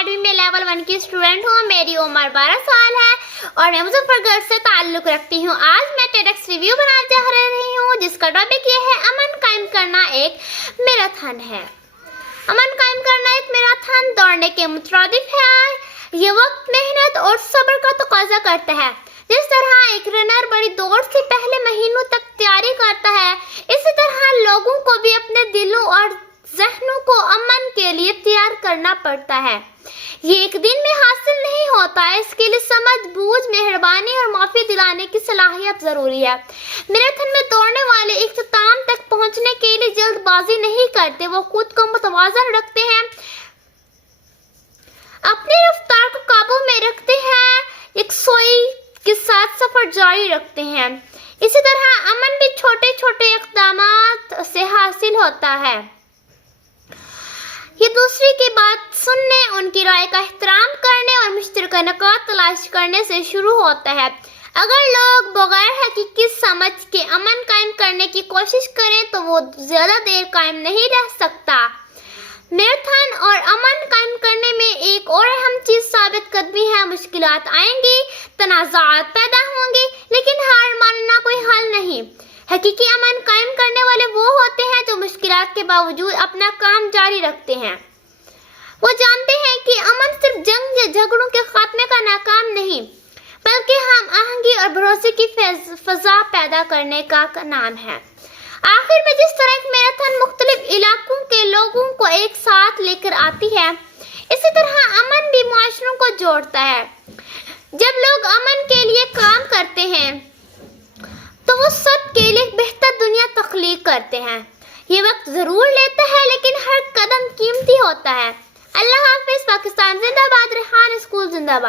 Academy میں level 1 کی student ہوں. میری عمر 12 سال ہے اور میں مظفر گڑھ سے تعلق رکھتی ہوں. آج میں ٹیڈکس ریویو بنانے جا رہی ہوں جس کا ٹاپک یہ ہے امن قائم کرنا ایک میراتھن ہے. امن قائم کرنا ایک میراتھن دوڑنے کے مترادف ہے. یہ وقت، محنت اور صبر کا تقاضا کرتا ہے. جس طرح ایک رنر بڑی دوڑ سے پہلے مہینوں تک تیاری کرتا ہے، اسی طرح لوگوں کو بھی اپنے دلوں اور ذہنوں کو امن کے لیے تیار کرنا پڑتا ہے. یہ ایک دن میں حاصل نہیں ہوتا ہے. اس کے لیے سمجھ بوجھ، مہربانی اور معافی دلانے کی صلاحیت ضروری ہے. میراتھن میں دوڑنے والے اختتام تک پہنچنے کے لیے جلد بازی نہیں کرتے. وہ خود کو متوازن رکھتے ہیں، اپنی رفتار کو قابو میں رکھتے ہیں، یکسوئی کے ساتھ سفر جاری رکھتے ہیں. اسی طرح امن بھی چھوٹے چھوٹے اقدامات سے حاصل ہوتا ہے. یہ دوسرے کی بات سننے، ان کی رائے کا احترام کرنے اور مشترکہ نکات تلاش کرنے سے شروع ہوتا ہے. اگر لوگ بغیر حقیقی سمجھ کے امن قائم کرنے کی کوشش کریں تو وہ زیادہ دیر قائم نہیں رہ سکتا. میراتھن اور امن قائم کرنے میں ایک اور اہم چیز ثابت قدمی ہے. مشکلات آئیں گی، تنازعات پیدا ہوں گے، لیکن ہار ماننا کوئی حل نہیں. حقیقی امن قائم کرنے والے وہ ہوتے ہیں جو مشکلات کے باوجود اپنا کام جاری رکھتے ہیں. وہ جانتے ہیں کہ امن صرف جنگ یا جھگڑوں کے خاتمے کا نام نہیں، بلکہ ہم آہنگی اور بھروسے کی فضا پیدا کرنے کا نام ہے. آخر میں جس طرح ایک میراتھن مختلف علاقوں کے لوگوں کو ایک ساتھ لے کر آتی ہے، اسی طرح امن بھی معاشروں کو جوڑتا ہے. جب لوگ امن کے لیے کام کرتے ہیں تو وہ سب کے لیے بہتر دنیا تخلیق کرتے ہیں. یہ وقت ضرور لیتا ہے لیکن ہر قدم قیمتی ہوتا ہے. اللہ حافظ. پاکستان زندہ باد. ریحان اسکول زندہ باد.